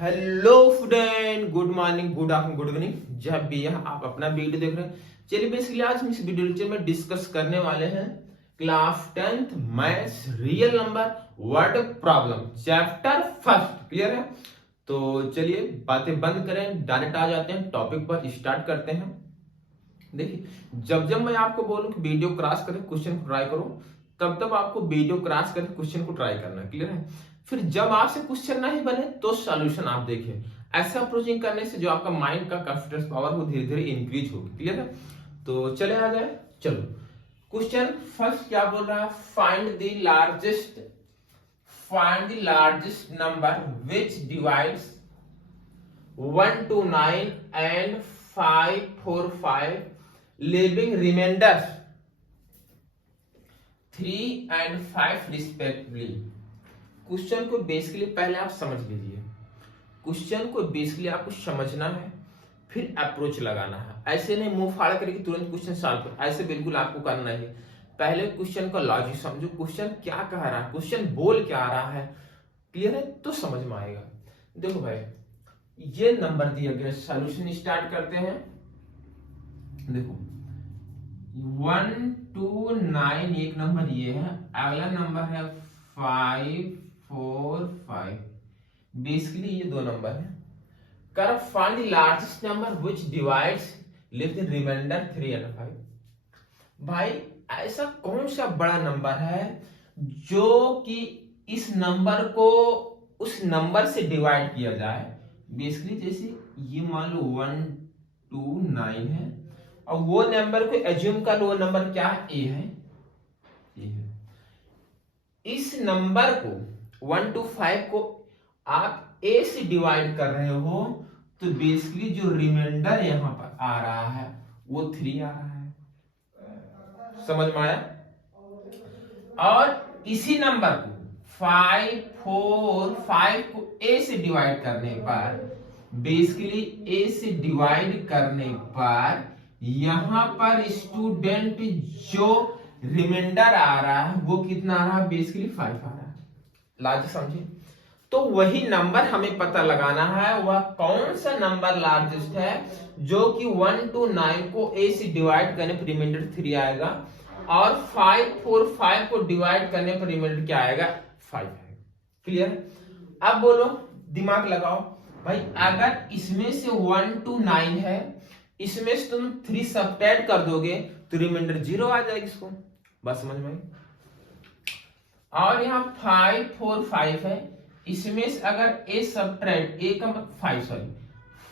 Hello student, good morning, good afternoon, good evening. जब भी आप अपना वीडियो देख रहे हैं, चलिए बेसिकली आज हम इस वीडियो लेक्चर में डिस्कस करने वाले हैं class 10th maths real number word problem chapter first. Clear है? तो चलिए बातें बंद करें, डायरेक्ट आ जाते हैं टॉपिक पर, स्टार्ट करते हैं। देखिए, जब जब मैं आपको बोलूं कि वीडियो क्रॉस करके क्वेश्चन को ट्राई करो, तब तब आपको वीडियो क्रॉस करके क्वेश्चन को ट्राई करना। क्लियर है? फिर जब आपसे क्वेश्चन नहीं बने तो सॉल्यूशन आप देखिए। ऐसा अप्रोचिंग करने से जो आपका माइंड का कॉन्फिडेंस पावर वो धीरे धीरे इंक्रीज होगी। क्लियर है? तो चले आ जाए। चलो, क्वेश्चन फर्स्ट क्या बोल रहा है? Find the largest number which divides 1 to 9 and 5 4 5 leaving remainders 3 and 5 respectively। Question को बेसिकली पहले आप समझ लीजिए। क्वेश्चन को बेसिकली आपको समझना है, फिर अप्रोच लगाना है। ऐसे नहीं मुंह फाड़ करके तुरंत क्वेश्चन सॉल्व कर, ऐसे बिल्कुल आपको करना है। पहले क्वेश्चन का लॉजिक समझो, क्वेश्चन क्या कह रहा है, क्वेश्चन बोल क्या रहा है। क्लियर है? तो समझ में आएगा। देखो भाई, ये नंबर दिया गया, सॉल्यूशन स्टार्ट करते हैं। देखो 1 to 9 एक नंबर ये है, अगला नंबर है 5 4 5। बेसिकली ये दो नंबर है। कर find the largest number which divides less the remainder 3 and 5। भाई ऐसा कौन सा बड़ा नंबर है जो कि इस नंबर को उस नंबर से डिवाइड किया जाए। बेसिकली जैसे ये मान लो 1 to 9 है, और वो नंबर को एज्यूम कर लो, वो नंबर क्या है? ए है। ये है। इस नंबर को 1 to 5 को आप ए से डिवाइड कर रहे हो, तो बेसिकली जो रिमाइंडर यहां पर आ रहा है वो 3 आ रहा है। समझ में आया? और इसी नंबर को 5 4 5 को ए से डिवाइड करने पर, बेसिकली ए से डिवाइड करने पर यहां पर स्टूडेंट जो रिमाइंडर आ रहा है वो कितना आ रहा है? बेसिकली 5 आ रहा है। लॉजिक समझे? तो वही नंबर हमें पता लगाना है, वह कौन सा नंबर लार्जेस्ट है जो कि 1 to 9 को ए से डिवाइड करने पर रिमाइंडर 3 आएगा, और 5 4 5 को डिवाइड करने पर रिमाइंडर क्या आएगा? 5 आएगा। क्लियर? अब बोलो, दिमाग लगाओ भाई। अगर इसमें से 1 to 9 है, इसमें से तुम 3 सब्ट्रैक्ट कर दोगे तो रिमाइंडर 0 आ जाएगी। इसको बस समझ में? और यहाँ 5 4 5 है, इसमें से अगर ए सब्ट्रैक्ट ए का 5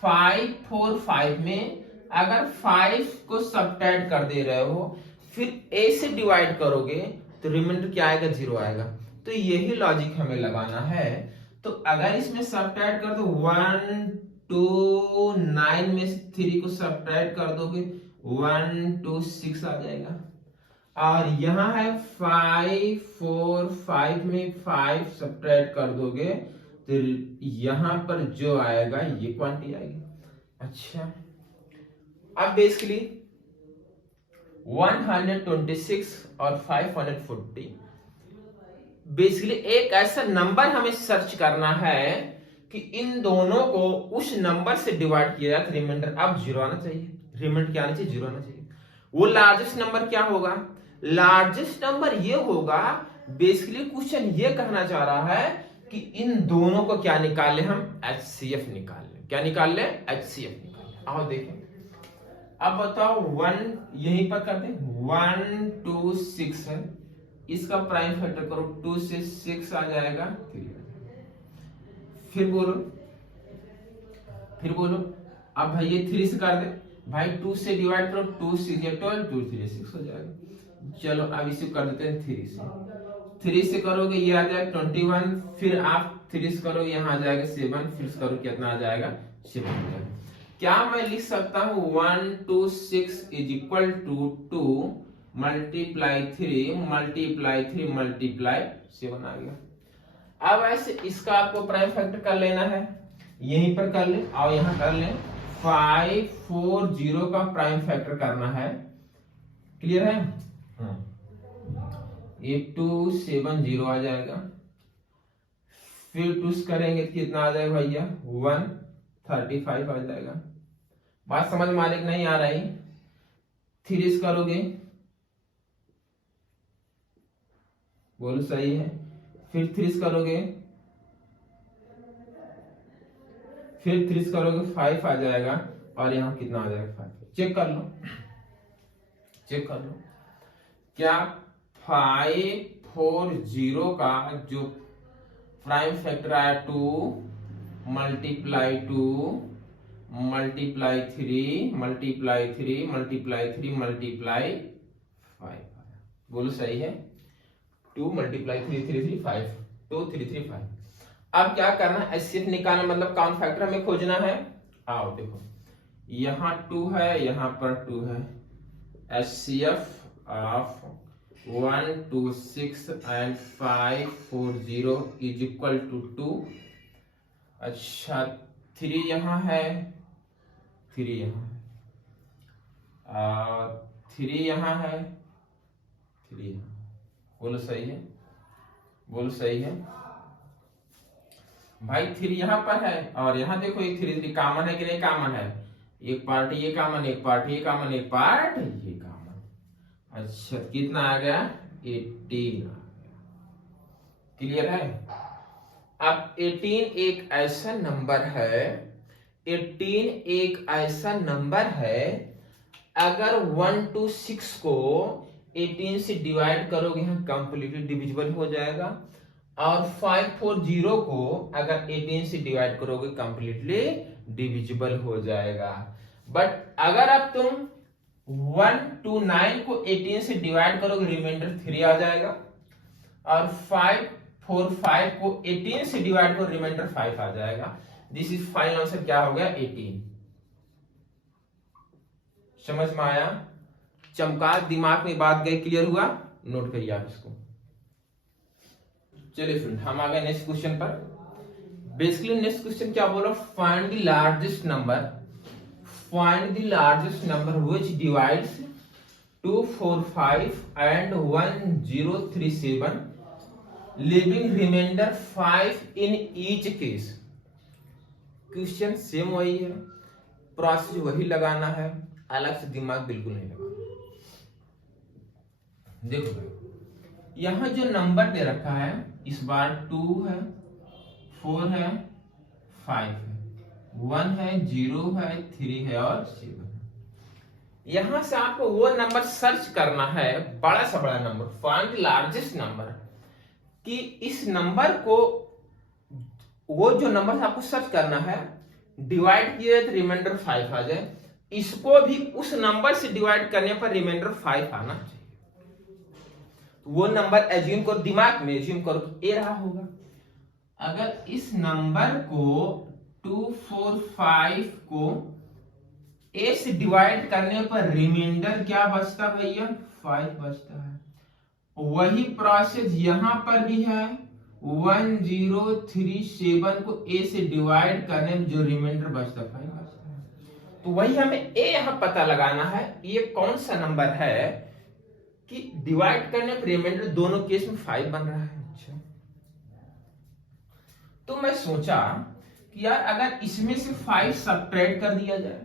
4 5 में अगर 5 को सब्ट्रैक्ट कर दे रहे हो, फिर ए से डिवाइड करोगे तो रिमाइंडर क्या आएगा? 0 आएगा। तो यही लॉजिक हमें लगाना है। तो अगर इसमें सब्ट्रैक्ट कर दो 1 to 9 में से 3 को सब्ट्रैक्ट कर दोगे 1 to 6 आ जाएगा। और यहां है 5 4 5 में 5 सब्ट्रैक्ट कर दोगे तो यहां पर जो आएगा ये क्वांटिटी आएगी। अच्छा, अब बेसिकली 126 और 540, बेसिकली एक ऐसा नंबर हमें सर्च करना है कि इन दोनों को उस नंबर से डिवाइड किया जाए तो रिमाइंडर अब 0 आना चाहिए। रिमाइंडर क्या आना चाहिए? 0 आना चाहिए। वो लार्जेस्ट नंबर क्या होगा? लार्जेस्ट नंबर ये होगा, बेसिकली क्वेश्चन ये कहना चाह रहा है कि इन दोनों को क्या निकाल ले? हम HCF निकाल ले। क्या निकाल ले? HCF निकाल ले। आओ देखें। अब बताओ 1 यहीं पर कर दे, 1 to 6 है, इसका प्राइम फैक्टर करो, 2 से 6 आ जाएगा 3। फिर बोलो अब भाई ये 3 से कर दे भाई, 2 से डिवाइड करो, 2 6 12, 2 3 6 हो जाएगा। चलो अब इसे कर देते हैं 3 से करोगे ये आ जाएगा 21, फिर आप 3 से करोगे यहाँ आ जाएगा 7, फिर से करोगे कितना आ जाएगा? 7 आ जाएगा। क्या मैं लिख सकता हूँ 1 to 6 is equal to 2 multiply 3 multiply 3 multiply 7 आ गया। अब ऐसे इसका आपको प्राइम फैक्टर कर लेना है, यहीं पर कर ले, और यहां कर ले। 5 4 0 का प्राइम फैक्टर करना है। क्लियर है? 8 2 7 0 आ जाएगा। फिर 2 करेंगे तो कितना आ जाएगा भैया 135 आ जाएगा। बात समझ में आने की नहीं आ रही? 3 करोगे, बोलो सही है। फिर 3 करोगे, फिर 3 करोगे 5 आ जाएगा, और यहाँ कितना आ जाएगा 5। चेक कर लो, चेक कर लो। क्या 540 का जो प्राइम फैक्टर आया 2 multiply 2 multiply 3 multiply 3 multiply 3 multiply 5, बोलो सही है। 2 मल्टीप्लाई 3 3 3 5 2 3 3 5। अब क्या करना है, एचसीएफ निकालना, मतलब कॉमन फैक्टर हमें खोजना है। आओ देखो, यहाँ 2 है, यहाँ पर 2 है। HCF of 1 2 6 and 540 is equal to 2। अच्छा 3 यहाँ है, 3 यहाँ है, 3 यहाँ है, 3 यहाँ। बोलो सही है, बोलो सही है भाई। 3 यहाँ पर है, और यहाँ देखो ये 3 3 कॉमन है कि नहीं? कॉमन है। एक पार्ट ये कॉमन, एक पार्ट ये कॉमन, एक पार्ट ये कॉमन। अच्छा कितना आ गया? 18 आ गया। क्लियर है? अब 18 एक ऐसा नंबर है, 18 एक ऐसा नंबर है, अगर 1 to 6 को 18 से डिवाइड करोगे यहाँ कंप्लीटली डिविजिबल हो जाएगा, और 540 को अगर 18 से डिवाइड करोगे कंप्लीटली डिविजिबल हो जाएगा। बट अगर अब तुम 1 to 9 को 18 से डिवाइड करोगे रिमाइंडर 3 आ जाएगा, और 545 को 18 से डिवाइड करो रिमाइंडर 5 आ जाएगा। दिस इज फाइनल आंसर क्या हो गया? 18। समझ में आया? चमका दिमाग में बात गई, क्लियर हुआ? नोट करिए आप इसको। चलिए फ्रेंड, हम आ गए नेक्स्ट क्वेश्चन पर। बेसिकली नेक्स्ट क्वेश्चन क्या बोला? Find the largest number, find the largest number which divides 245 and 1037 living remainder 5 in each case. Question same वही है, प्रोसेस वही लगाना है, अलग से दिमाग बिल्कुल नहीं लगाना। देखो यहां जो नंबर दे रखा है, इस बार 2 है, 4 है, 5 है, 1 है, 0 है, 3 है और 7 है। यहां से आपको वो नंबर सर्च करना है, बड़ा से बड़ा नंबर, फाइंड लार्जेस्ट नंबर, कि इस नंबर को, वो जो नंबर आपको सर्च करना है, डिवाइड किए तो रिमाइंडर 5 आ जाए, इसको भी उस नंबर से डिवाइड करने पर रिमाइंडर 5 आना चाहिए। वो नंबर एज्यूम करो, दिमाग में एज्यूम करो कि ए रहा होगा। अगर इस नंबर को 245 को ए से डिवाइड करने पर रिमाइंडर क्या बचता भैया? 5 बचता है। वही प्रोसेस यहां पर भी है, 1037 को ए से डिवाइड करने में जो रिमाइंडर बचता 5 बचता है। तो वही हमें ए यहां पता लगाना है, ये कौन सा नंबर है कि डिवाइड करने पर रिमाइंडर दोनों केस में 5 बन रहा है। अच्छा, तो मैं सोचा कि यार अगर इसमें से 5 सब्ट्रैक्ट कर दिया जाए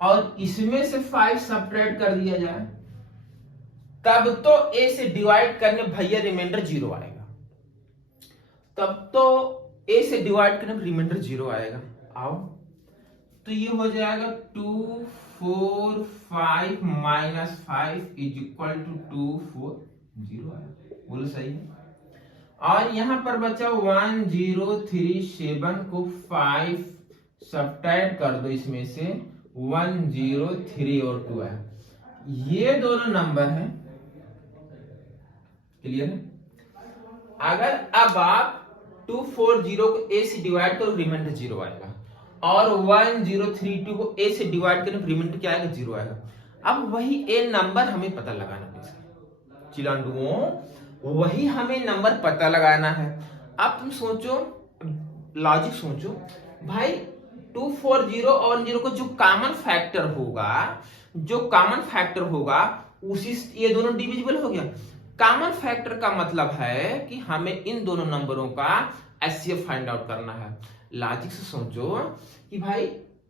और इसमें से 5 सब्ट्रैक्ट कर दिया जाए, तब तो ए से डिवाइड करने भैया रिमाइंडर 0 आएगा, तब तो ए से डिवाइड करने पर रिमाइंडर 0 आएगा। आओ तो ये हो जाएगा 245 माइनस 5 इज इक्वल टू 240 आएगा। बोलो सही है? और यहां पर बचा 1037 को 5 सब्ट्रैक्ट कर दो, इसमें से 103 और 2 है, ये दोनों नंबर हैं। क्लियर है? अगर अब आप 240 को ए से डिवाइड करो रिमाइंडर 0 आएगा, और 1032 को ए से डिवाइड करें रिमाइंडर क्या आएगा? 0 आएगा। अब वही ए नंबर हमें पता लगाना है, चिल्लांडुओं, वही हमें नंबर पता लगाना है। अब तुम सोचो, लॉजिक सोचो भाई, 240 और 0 को जो कॉमन फैक्टर होगा, जो कॉमन फैक्टर होगा उसी ये दोनों डिविजिबल हो गया। कॉमन फैक्टर का मतलब है कि हमें इन दोनों नंबरों का एचसीएफ फाइंड आउट करना है। लॉजिक से सोचो कि भाई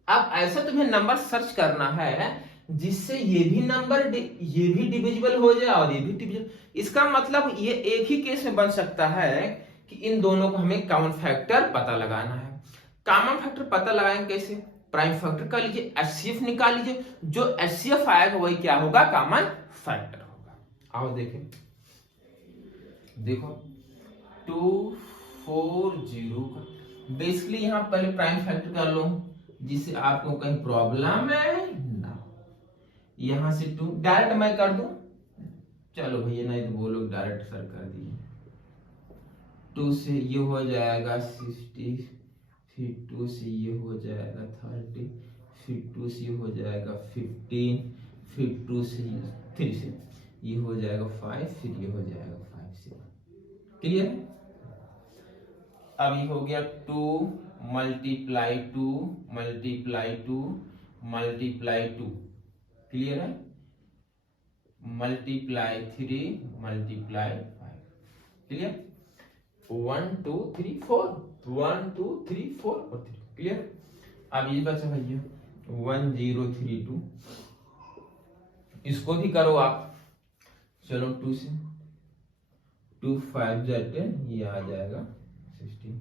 अब ऐसा तुम्हें नंबर सर्च करना है जिससे ये भी नंबर ये भी डिविजिबल हो जाए और ये भी डिविजिबल। इसका मतलब ये एक ही केस में बन सकता है कि इन दोनों को हमें कॉमन फैक्टर पता लगाना है। कॉमन फैक्टर पता लगाएंगे कैसे? प्राइम फैक्टर कर लीजिए, एचसीएफ निकाल लीजिए, जो एचसीएफ आएगा वही क्या होगा? कॉमन फैक्टर होगा। आओ देखें, देखो 240 का बेसिकली यहां पहले प्राइम फैक्टर कर लो जिससे आपको कहीं प्रॉब्लम है ना। यहां से 2 डायरेक्ट मैं कर दूं, चलो भैया नहीं तो वो लोग डायरेक्ट सर कर दिए। 2 से ये हो जाएगा 60, फिर 2 से ये हो जाएगा 30, फिर 2 से ये हो जाएगा 15, फिर 2 से 3 से ये हो जाएगा 5, फिर ये हो जाएगा 5 से। क्लियर? अब ये हो गया 2 मल्टीप्लाई 2 मल्टीप्लाई 2 मल्टीप्लाई 2। क्लियर है? Multiply 3 multiply 5। क्लियर? 1 2 3 4 1 2 3 4 और 3। क्लियर? अब ये बचा भैया 1032, इसको भी करो आप। चलो 2 से 2 5 10, ये आ जाएगा 16।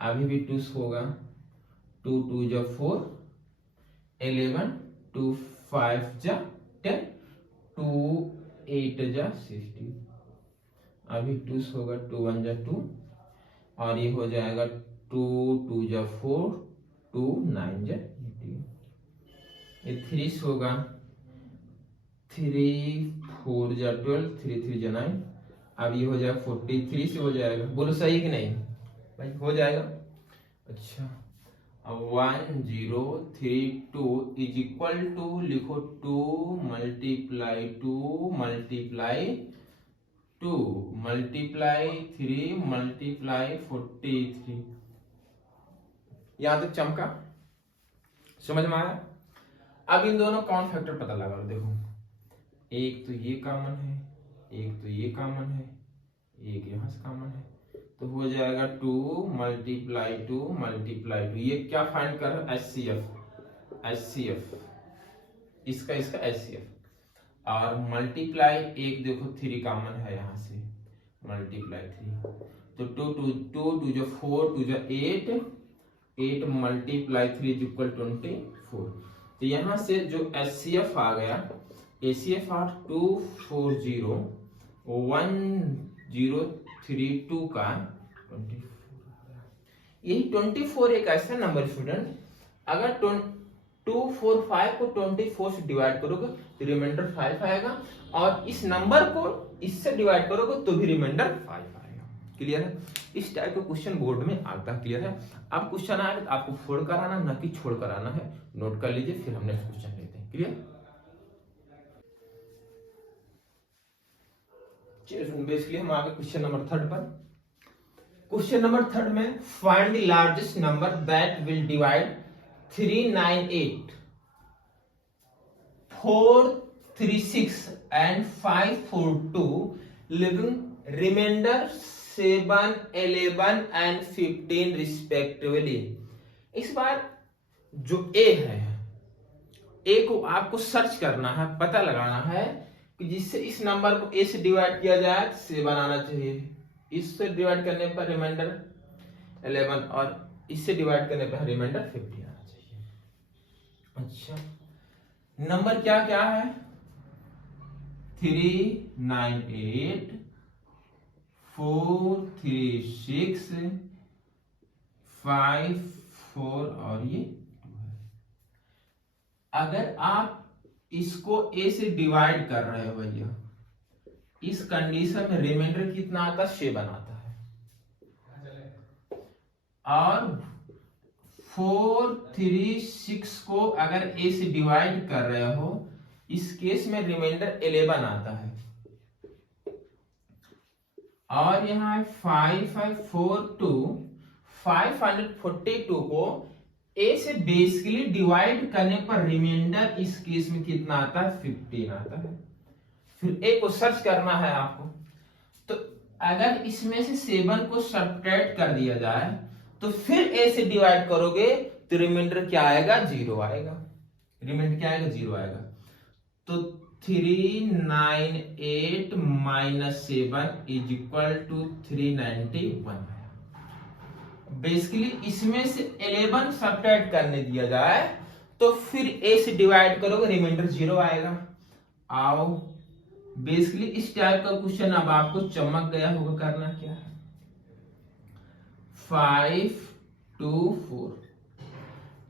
अभी भी 2 होगा, 2 2 जा 4 11, 2 5 जा 10, 2 8 जा 16। अभी 2 होगा, 2 1 जा 2 और ये हो जाएगा 2 2 जा 4, 2 9 जा 18। ये 3 होगा, 3 4 जा 12, 3 3 जा 9। अब ये हो जाएगा 43 से हो जाएगा। बोलो सही कि नहीं भाई? हो जाएगा। अच्छा, अब 1032 इज इक्वल टू लिखो 2 मल्टीप्लाई 2 मल्टीप्लाई 2 मल्टीप्लाई 3 मल्टीप्लाई 43। यहां तक चमका? समझ में आया? अब इन दोनों कॉमन फैक्टर पता लगा लो। देखो, एक तो ये कॉमन है, एक तो ये कॉमन है, एक यहां से कॉमन है, तो हो जाएगा 2 मल्टीप्लाई 2 मल्टीप्लाई 2। ये क्या फाइंड कर रहा है? एचसीएफ, एचसीएफ इसका एचसीएफ। और मल्टीप्लाई एक देखो 3 कॉमन है यहां से, मल्टीप्लाई 3, तो 2 2 2 2 जो 4 2 जो 8 8 मल्टीप्लाई 3 इज इक्वल 24। तो यहां से जो एचसीएफ आ गया, एचसीएफ आ 240 1032 का 24। यही 24 एक ऐसा नंबर स्टूडेंट, अगर 245 को 24 से डिवाइड करोगे तो रिमाइंडर 5 आएगा, और इस नंबर को इससे डिवाइड करोगे तो भी रिमाइंडर 5 आएगा। क्लियर है? इस टाइप का क्वेश्चन बोर्ड में आता है। क्लियर है? अब क्वेश्चन आएगा तो आपको फोड़ कर आना, ना कि छोड़ कर आना है। नोट कर लीजिए, फिर हम नेक्स्ट क्वेश्चन लेते हैं। क्लियर? बेसिकली हम आगे क्वेश्चन नंबर 3 पर। क्वेश्चन नंबर 3 में find the largest number that will divide 398 436 and 542 living remainder 7 11 and 15 respectively. इस बार जो ए है, ए को आपको सर्च करना है, पता लगाना है कि जिससे इस नंबर को ए से डिवाइड किया जाए से बनाना चाहिए। इससे डिवाइड करने पर रिमाइंडर 11 और इससे डिवाइड करने पर रिमाइंडर 50 आना चाहिए। अच्छा, नंबर क्या क्या है? 398 436 5 4 और ये 2 है। अगर आप इसको ए से डिवाइड कर रहे हो भैया, इस कंडीशन में रिमाइंडर कितना आता है? 7 आता है। और 436 को अगर ए से डिवाइड कर रहे हो, इस केस में रिमाइंडर 11 आता है। और यहाँ 542 को ए से बेसिकली डिवाइड करने पर रिमाइंडर इस केस में कितना आता है? 15 आता है। फिर ए को सर्च करना है आपको। तो अगर इसमें से 7 को सब्ट्रैक्ट कर दिया जाए तो फिर ए से डिवाइड करोगे तो रिमाइंडर क्या आएगा, 0 आएगा। रिमाइंडर क्या आएगा, 0 आएगा। तो 398 minus 7 is equal to 391। Basically इसमें से 11 सब्ट्रैक्ट करने दिया जाए तो फिर ए से डिवाइड करोगे रिमाइंडर 0 आएगा। आओ बेसिकली इस टाइप का क्वेश्चन अब आपको चमक गया होगा। करना क्या है, 5 2 4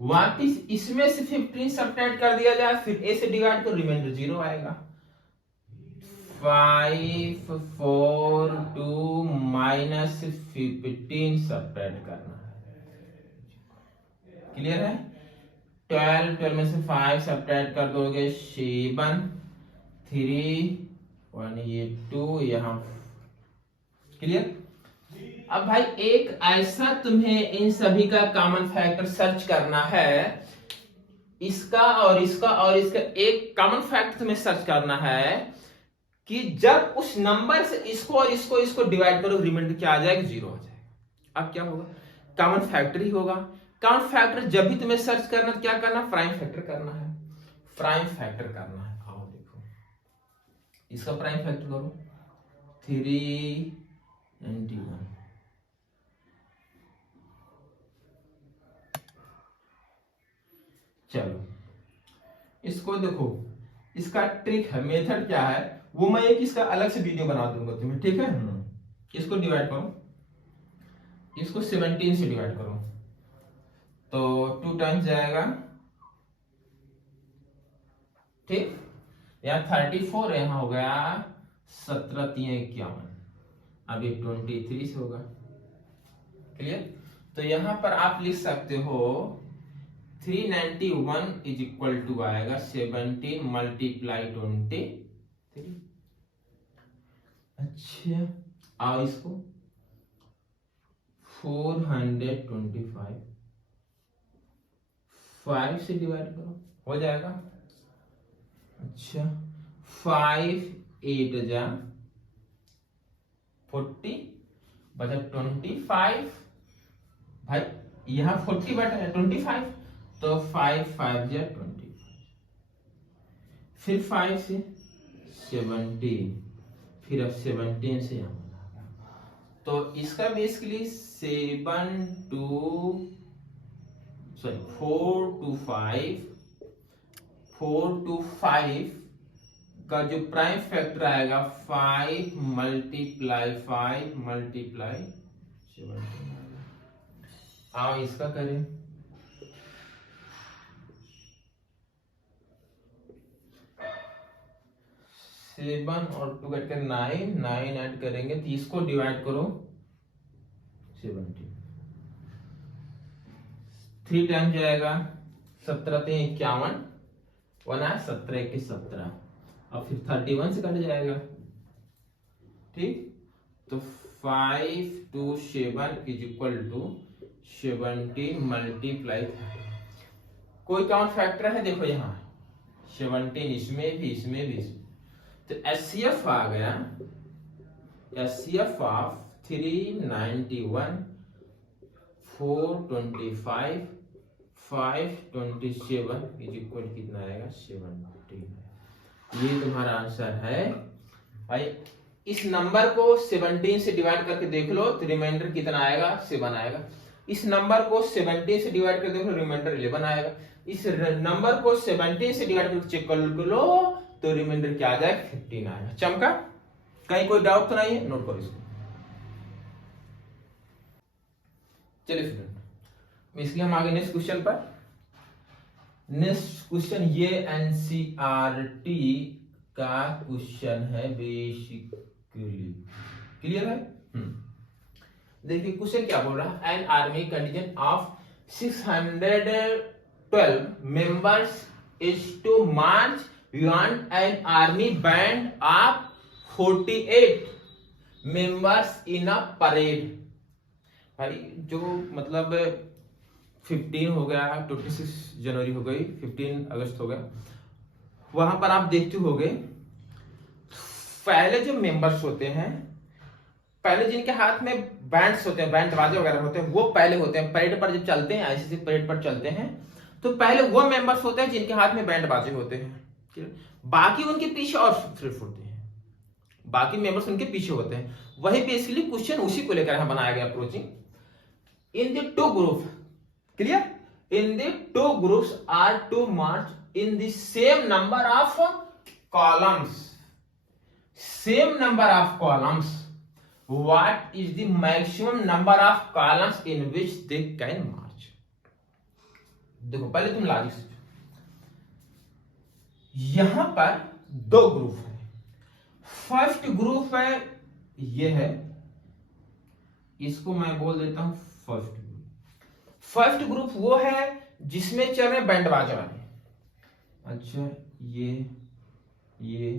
वापिस इसमें से 15 सब्ट्रैक्ट कर दिया जाए फिर ए से डिवाइड करो रिमाइंडर 0 आएगा। 5 4 2 माइनस 15 सब्ट्रैक्ट करना है। क्लियर है। 12 में से 5 सब्ट्रैक्ट कर दोगे 7 3 1 ये 2 यहां। क्लियर। अब भाई एक ऐसा तुम्हें इन सभी का कॉमन फैक्टर सर्च करना है, इसका और इसका और इसका एक कॉमन फैक्टर तुम्हें सर्च करना है कि जब उस नंबर से इसको और इसको डिवाइड करो रिमाइंडर क्या आ जाएगा, 0 आ जाएगा। अब क्या होगा, कॉमन फैक्टर ही होगा। कॉमन फैक्टर जब भी तुम्हें सर्च करना तो क्या करना, प्राइम फैक्टर करना है। प्राइम फैक्टर करना है। आओ देखो इसका प्राइम फैक्टर करो 391। चलो इसको देखो, इसका ट्रिक है, मेथड क्या है वो मैं एक इसका अलग से वीडियो बना दूंगा तुम्हें, ठीक है। इसको डिवाइड करो, इसको 17 से डिवाइड करो तो 2 टाइम्स जाएगा, ठीक। यहाँ 34 यहाँ हो गया 17 3 51, अभी 23 से होगा। क्लियर। तो यहां पर आप लिख सकते हो 391 इज इक्वल टू आएगा 17 मल्टीप्लाई 23। अच्छा आओ इसको 425 5 से डिवाइड करो, हो जाएगा। अच्छा 5 8 जा 40 बचा 25। भाई यहाँ 40 बटा है 25 तो 5 5 जा 25, फिर 5 से 17, फिर अब 17 से यहाँ तो इसका बेसिकली 4 to 5 का जो प्राइम फैक्टर आएगा 5 मल्टीप्लाई 5 मल्टीप्लाई 17। आओ इसका करें, सेवन और 2 कट कर 9 ऐड करेंगे तो इसको डिवाइड करो 17, 3 टाइम जाएगा 17 3 51, 1 है 17 1 17, और फिर 31 से कट जाएगा, ठीक। तो 5 2 7 इज इक्वल टू 17 मल्टीप्लाई। कोई कॉमन फैक्टर है देखो यहाँ 17 इसमें भी इसमें भी, तो एचसीएफ आ गया, एचसीएफ ऑफ 391 425 527 इज इक्वल कितना आएगा 17। ये तुम्हारा आंसर है भाई। इस नंबर को 17 से डिवाइड करके देख लो तो रिमाइंडर कितना आएगा, 7 आएगा। इस नंबर को 17 से डिवाइड करके देख लो रिमाइंडर 11 आएगा। इस नंबर को 17 से डिवाइड करके चेक कर लो तो रिमाइंडर क्या आ जाएगा, 15 आएगा। चमका, कहीं कोई डाउट तो नहीं है, नोट करो इसको। चलिए स्टूडेंट इसलिए हम आगे नेक्स्ट क्वेश्चन पर। नेक्स्ट क्वेश्चन ये एनसीईआरटी का क्वेश्चन है बेसिकली। क्लियर है। देखिए क्वेश्चन क्या बोल रहा है, an army contingent of 612 members is to march beyond an army band of 48 members in a parade. भाई जो मतलब 15 हो गया, 26 जनवरी हो गई, 15 अगस्त हो गया, वहां पर आप देखते होगे पहले जो मेंबर्स होते हैं पहले जिनके हाथ में बैंड्स होते हैं, बैंड बाजे वगैरह होते हैं, वो पहले होते हैं परेड पर जब चलते हैं, ऐसे परेड पर चलते हैं तो पहले वो मेंबर्स होते हैं जिनके हाथ में बैंड बाजे होते हैं, बाकी उनके पीछे और सिर्फ होते हैं, बाकी मेंबर्स उनके पीछे होते हैं। वही बेसिकली क्वेश्चन उसी को लेकर बनाया गया approaching in the two group, clear, in the two groups are to march in the same number of columns, same number of columns, what is the maximum number of columns in which they can march। देखो पहले तुम logic से, यहां पर दो group है, first group है ये है, इसको मैं बोल देता हूं फर्स्ट ग्रुप। फर्स्ट ग्रुप वो है जिसमें चल रहे बैंड बाजा वाले, अच्छा ये ये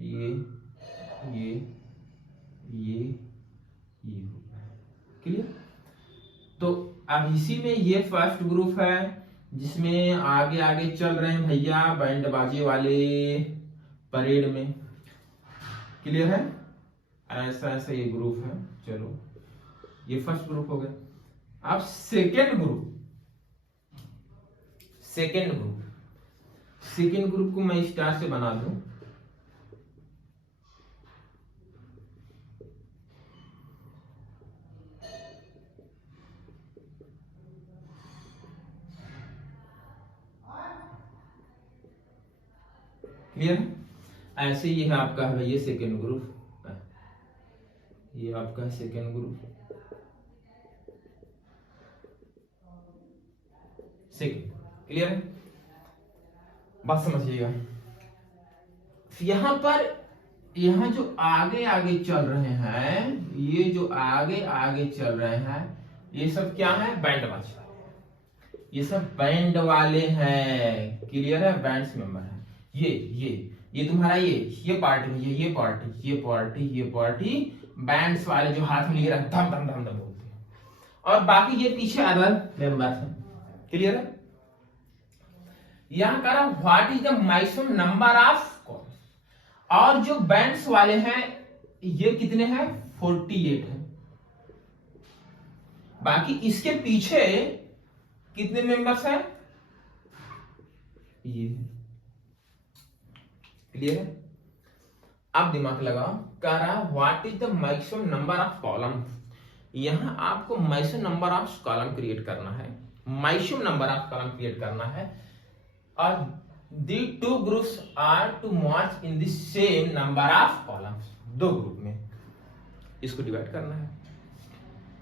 ये ये ये क्लियर। तो अब इसी में ये फर्स्ट ग्रुप है जिसमें आगे आगे चल रहे हैं भैया बैंड बाजे वाले परेड में, क्लियर है, ऐसा ऐसा ये ग्रुप है। चलो ये फर्स्ट ग्रुप हो गया। अब सेकेंड ग्रुप, सेकेंड ग्रुप को मैं स्टार से बना दूं, क्लियर है। ऐसे ही है आपका है ये सेकेंड ग्रुप, ये आपका सेकेंड ग्रुप, सेकेंड, क्लियर है, बात समझिएगा। यहां पर यहां जो आगे आगे चल रहे हैं, ये जो आगे आगे चल रहे हैं ये सब क्या है, बैंड बाजे, ये सब बैंड वाले हैं, क्लियर है, बैंड्स मेंबर है। ये तुम्हारा ये पार्टी में ये पार्टी बैंड्स वाले जो हाथ में लिए धम धम धम धम बोलते हैं, और बाकी ये पीछे अदर मेंबर्स हैं, क्लियर है। यहां कह रहा what is the maximum number of cords, और जो बैंड्स वाले हैं ये कितने हैं, 48 है। बाकी इसके पीछे कितने मेंबर्स हैं, ये, क्लियर है। अब दिमाग लगाओ, कह रहा what is the maximum number of column, यहां आपको maximum number of column create करना है, maximum number of column create करना है, और the two groups are to march in the same number of columns, दो ग्रुप में इसको डिवाइड करना है।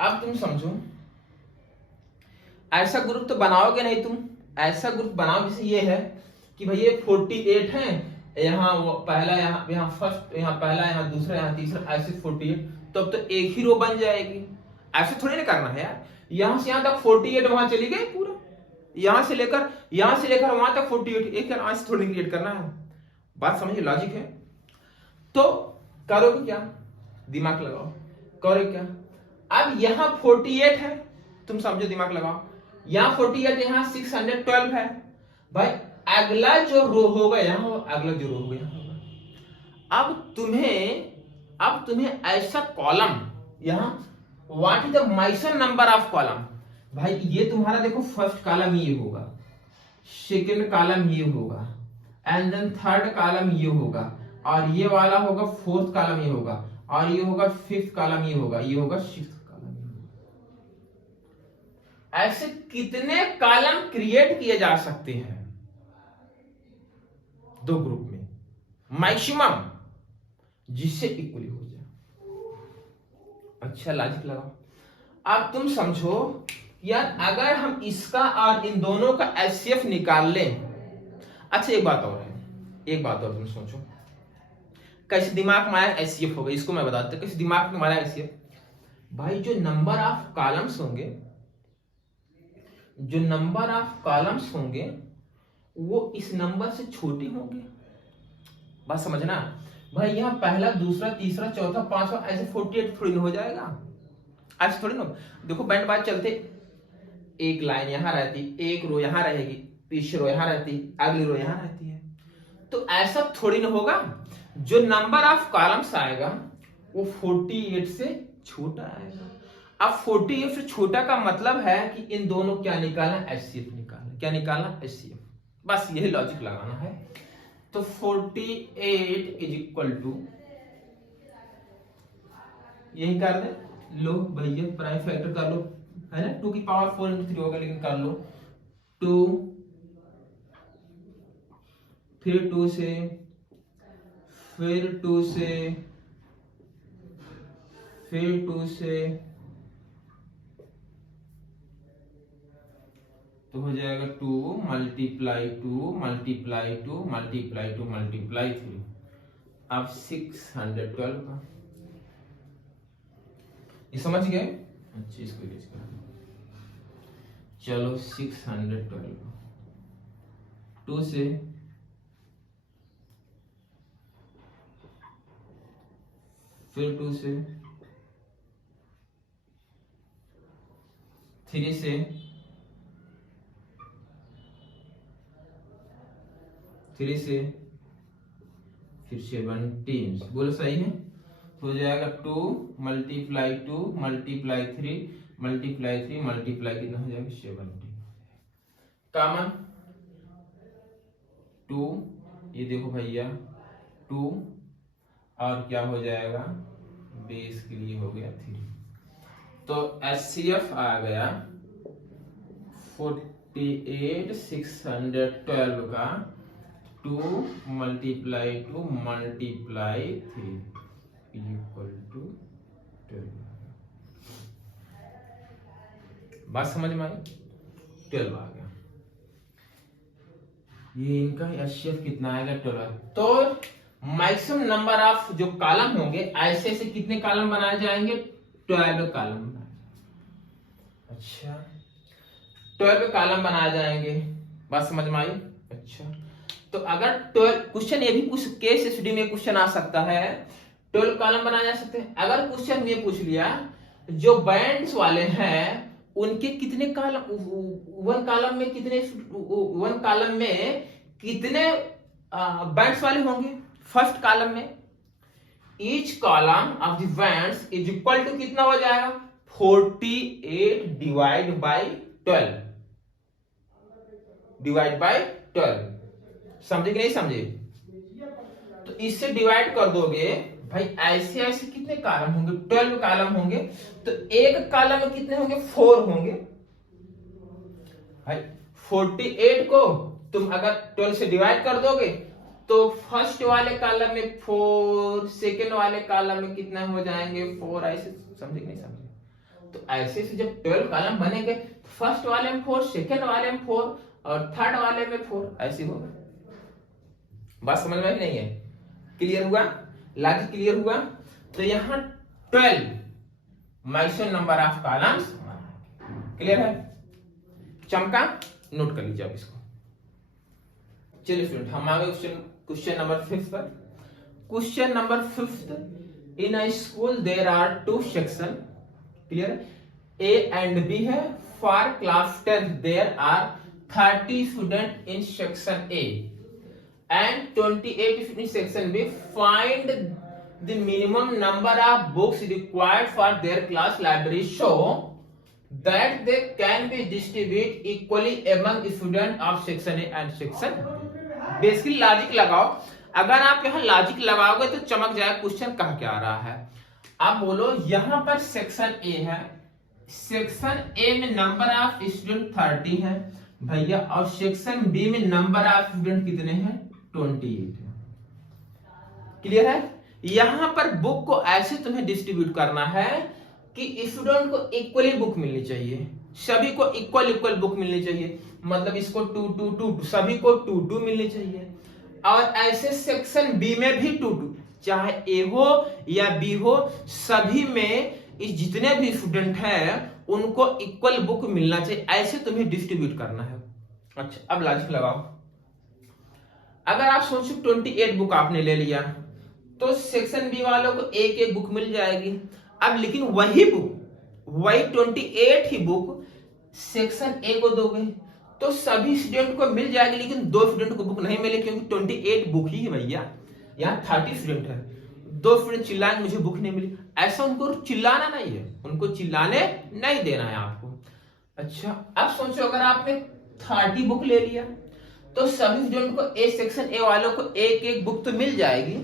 अब तुम समझो, ऐसा ग्रुप तो बनाओगे नहीं तुम, ऐसा ग्रुप बनाओ जैसे ये है कि भाई ये 48 है, यहाँ वो पहला, यहाँ फर्स्ट, यहाँ पहला, यहाँ दूसरा, यहाँ तीसरा, ऐसे 48, तो अब तो एक ही रो बन जाएगी। ऐसे थोड़ी ना करना है यार, यहां से यहां तक 48 वहां चली गई पूरा, यहां से लेकर वहां तक 48, एक यहां से थोड़ी क्रिएट करना है। बात समझिए, लॉजिक है। तो करोगे क्या, दिमाग लगाओ, करोगे क्या। अब यहां 48 है, तुम समझो, दिमाग लगाओ, यहां 48, यहां 612 है भाई, अगला जो रो होगा यहां, अगला जो रो होगा यहां होगा। अब तुम्हें ऐसा कॉलम यहां, what is the maximum number of column, भाई ये तुम्हारा देखो फर्स्ट कॉलम ये होगा, सेकंड कॉलम ये होगा, एंड देन थर्ड कॉलम ये होगा, और ये वाला होगा फोर्थ कॉलम ये होगा, और ये होगा फिफ्थ कॉलम ये होगा, ये होगा सिक्स्थ कॉलम ये होगा। ऐसे कितने कॉलम क्रिएट किए जा सकते हैं दो ग्रुप में, मैक्सिमम, जिससे इक्वली हो जाए। अच्छा लॉजिक लगाओ। अब तुम समझो यार, अगर हम इसका और इन दोनों का एचसीएफ निकाल लें। अच्छा एक बात और तुम सोचो, कैसे दिमाग में आया एचसीएफ होगा, इसको मैं बताता हूं कैसे दिमाग में आया एचसीएफ। भाई जो नंबर ऑफ कॉलम्स होंगे वो इस नंबर से छोटे होंगे, बात समझना भाई। यहां पहला, दूसरा, तीसरा, चौथा, पांचवा, ऐसे 48 थोड़ी ना हो जाएगा, ऐसे थोड़ी ना। देखो बैंड बाज चलते, एक लाइन यहां रहती, एक रो यहां रहेगी, पीछे रो यहां रहती, अगली रो यहां रहती है, तो ऐसा थोड़ी ना होगा। जो नंबर ऑफ कॉलम्स आएगा वो 48 से छोटा आएगा। अब 48 से छोटा का मतलब है कि इन दोनों क्या निकालना, HCF निकालना। क्या निकालना, HCF। बस यही लॉजिक लगाना है। तो 48 इज इक्वल टू, यही कर दे लो भैया, प्राइम फैक्टर कर लो, है ना, 2 की पावर 4 into 3 होगा, लेकिन कर लो 2, फिर 2 से, फिर 2 से, फिर 2 से, तो हो जाएगा 2 मल्टीप्लाई 2 मल्टीप्लाई 2 मल्टीप्लाई 2 मल्टीप्लाई 3, अब 612 का। ये समझ गए? अच्छा, इसको इरेज कर दो। चलो 612 2 से, फिर 2 से, 3 से, 3 से, फिर 17, बोलो सही है? हो जाएगा 2 मल्टीप्लाई 2 मल्टीप्लाई 3 मल्टीप्लाई 3 मल्टीप्लाई, कितना हो जाएगा 17। कॉमन 2, ये देखो भैया 2, और क्या हो जाएगा, बेस के लिए हो गया 3। तो HCF आ गया 48 612 का 2 मल्टीप्लाई 2 मल्टीप्लाई 3 इक्वल टू 12। बात समझ में आई? 12 आ गया। ये इनका HCF कितना आएगा, 12। तो मैक्सिमम नंबर ऑफ जो कॉलम होंगे, ऐसे से कितने कॉलम बनाए जाएंगे, 12 कॉलम। अच्छा, 12 कॉलम बनाए जाएंगे। बात समझ में आई? अच्छा, तो अगर 12 क्वेश्चन, ये भी कुछ केस स्टडी में क्वेश्चन आ सकता है, 12 कॉलम बनाए जा सकते हैं। अगर क्वेश्चन ये पूछ लिया जो बैंड्स वाले हैं उनके कितने कॉलम, वन कॉलम में कितने, वन कॉलम में कितने बैंड्स वाले होंगे, फर्स्ट कॉलम में each column of the bands is equal to कितना हो जाएगा, 48 डिवाइड बाई 12, डिवाइड बाई 12। समझे कि नहीं समझे? तो इससे डिवाइड कर दोगे भाई, ऐसे ऐसे कितने कॉलम होंगे, 12 कॉलम होंगे। तो एक कॉलम में कितने होंगे, 4 होंगे भाई। 48 को तुम अगर 12 से डिवाइड कर दोगे तो फर्स्ट वाले कॉलम में 4, सेकेंड वाले कॉलम में कितना हो जाएंगे 4, ऐसे। समझे कि नहीं समझे? तो ऐसे से जब 12 कॉलम बनेंगे, फर्स्ट वाले में 4, सेकेंड वाले में 4 और थर्ड वाले में 4, ऐसे होगा। बात समझ में नहीं है? क्लियर हुआ? लॉजिक क्लियर हुआ? तो यहां 12 maximum number of columns. Clear है? चमका? नोट कर लीजिए आप इसको। चलिए स्टूडेंट, हम आ गए क्वेश्चन नंबर 5 पर। Question number 5, in a school there are 2 section. Clear? A and B है। For class 10 there are 30 student in section A and 28 in section B. Find the minimum number of books required for their class library so that they can be distributed equally among students of section A and section B. Basically logic लगाओ। अगर आप यहाँ logic लगाओगे तो चमक जाए question कह क्या आ रहा है। अब बोलो, यहाँ पर सेक्शन A है, सेक्शन A में नंबर ऑफ स्टूडेंट 30 है भैया, और सेक्शन B में नंबर ऑफ स्टूडेंट कितने हैं, 28 है। क्लियर है? यहां पर बुक को ऐसे तुम्हें डिस्ट्रीब्यूट करना है कि स्टूडेंट को इक्वली बुक मिलनी चाहिए, सभी को इक्वल बुक मिलनी चाहिए। मतलब इसको 2 सभी को 2 मिलनी चाहिए। और ऐसे सेक्शन बी में भी 2, चाहे ए हो या बी हो, सभी में इस जितने भी स्टूडेंट हैं उनको इक्वल बुक मिलना चाहिए। ऐसे तुम्हें डिस्ट्रीब्यूट करना है। अच्छा, अब लॉजिक लगाओ। अगर आप सोचो 28 बुक आपने ले लिया तो सेक्शन बी वालों को एक बुक मिल जाएगी। अब लेकिन वही 28 ही बुक सेक्शन ए को दोगे तो सभी स्टूडेंट को मिल जाएगी, लेकिन 2 स्टूडेंट को बुक नहीं मिले क्योंकि 28 बुक ही है भैया। यहाँ 30 स्टूडेंट है, 2 स्टूडेंट चिल्लाएंगे मुझे बुक नहीं मिली, ऐसा उनको चिल्लाना नहीं है, उनको चिल्लाने नहीं देना है आपको। अच्छा अब सोचो अगर आपने 30 बुक ले लिया तो सभी स्टूडेंट को ए सेक्शन ए वालों को एक एक बुक तो मिल जाएगी,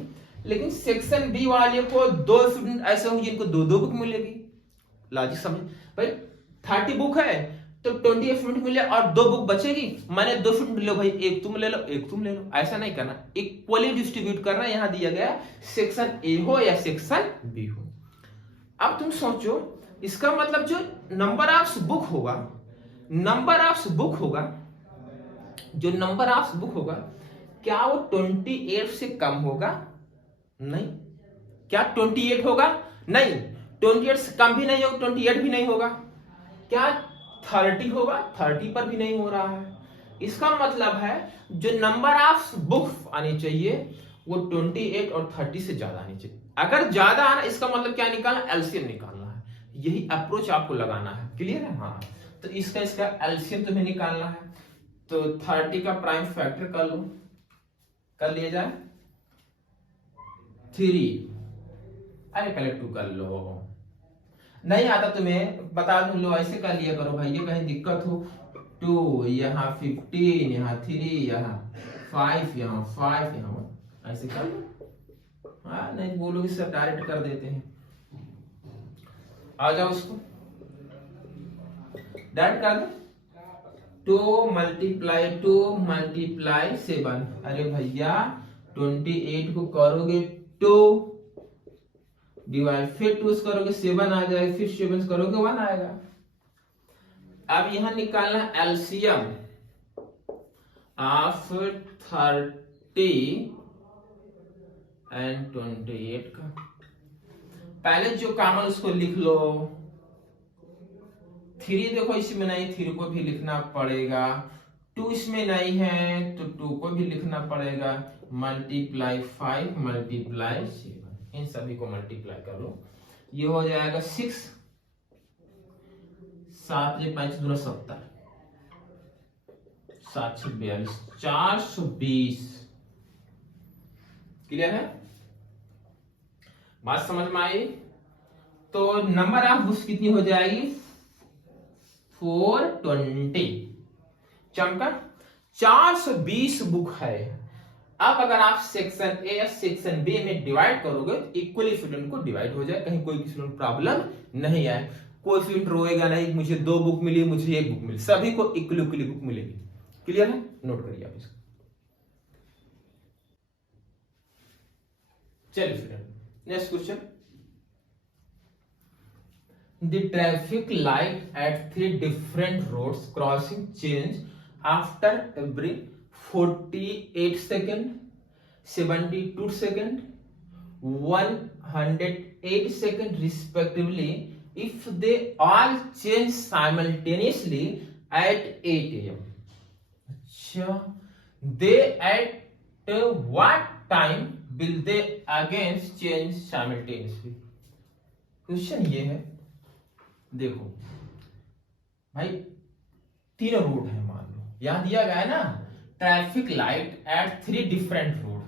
लेकिन सेक्शन बी वाले को 2 स्टूडेंट ऐसे होंगे जिनको 2-2 बुक मिलेगी। लॉजिक समझ भाई, 30 बुक है तो 20 स्टूडेंट मिले और 2 बुक बचेगी, मैंने 2 स्टूडेंट लो भाई, एक तुम ले लो एक तुम ले लो, ऐसा नहीं करना, इक्वली डिस्ट्रीब्यूट करना। यहां दिया गया सेक्शन ए हो या सेक्शन बी हो। अब तुम सोचो इसका मतलब जो नंबर ऑफ बुक होगा, नंबर ऑफ बुक होगा, जो नंबर ऑफ बुक होगा क्या वो 28 से कम होगा? नहीं। क्या 28 होगा? नहीं। 28 से कम भी नहीं होगा, 28 भी नहीं होगा। क्या 30 होगा? 30 पर भी नहीं हो रहा है। इसका मतलब है जो नंबर ऑफ बुक आनी चाहिए वो 28 और 30 से ज्यादा आनी चाहिए। अगर ज्यादा आना इसका मतलब क्या निकालना? एलसीएम निकालना है। यही अप्रोच आपको लगाना है। क्लियर है? हाँ, तो इसका एलसीएम तुम्हें निकालना है। तो 30 का प्राइम फैक्टर कर लो, कर लिया जाए 3, अरे पहले 2 कर लो, नहीं आता तुम्हें बता दूं, लो ऐसे कर लिया करो भाई, ये कहीं दिक्कत हो। 2 यहाँ 15, यहाँ 3, यहाँ 5, यहाँ 5, यहाँ 1, ऐसे कर लो। हाँ नहीं बोलोगे सर डायरेक्ट कर देते हैं, आ जाओ उसको डायरेक्ट कर दो। 2 मल्टीप्लाई 7, अरे भैया 28 को करोगे 2 डिवाइड, फिर 2 करोगे 7 आ जाएगा, फिर 7 करोगे 1 आएगा। अब यहां निकालना एलसीएम ऑफ 30 एंड 28 का। पहले जो कॉमन उसको लिख लो। 3 देखो इसमें नहीं, 3 को भी लिखना पड़ेगा। 2 इसमें नहीं है तो 2 को भी लिखना पड़ेगा। मल्टीप्लाई 5 मल्टीप्लाई 7, इन सभी को मल्टीप्लाई कर लो, ये हो जाएगा 6, 7 से 5 दूना 70, 7 से 42, 420। क्लियर है? बात समझ में आई? तो नंबर ऑफ बुक्स कितनी हो जाएगी? 420। चमका 420 बुक है। अब अगर आप सेक्शन ए या सेक्शन बी में डिवाइड करोगे तो इक्वली स्टूडेंट को डिवाइड हो जाए, कहीं कोई स्टूडेंट प्रॉब्लम नहीं आए, कोई स्टूडेंट रोएगा नहीं मुझे 2 बुक मिली मुझे 1 बुक मिली, सभी को इक्वली बुक मिलेगी। क्लियर है? नोट करिए आप इसको। चलिए student next question. The traffic light at 3 different roads crossing change after every 48 second, 72 second, 108 second respectively if they all change simultaneously at 8 am. अच्छा, they at what time will they again change simultaneously? Question ये है, देखो भाई 3 road है मान लो, यहां दिया गया है ना traffic light at 3 different road.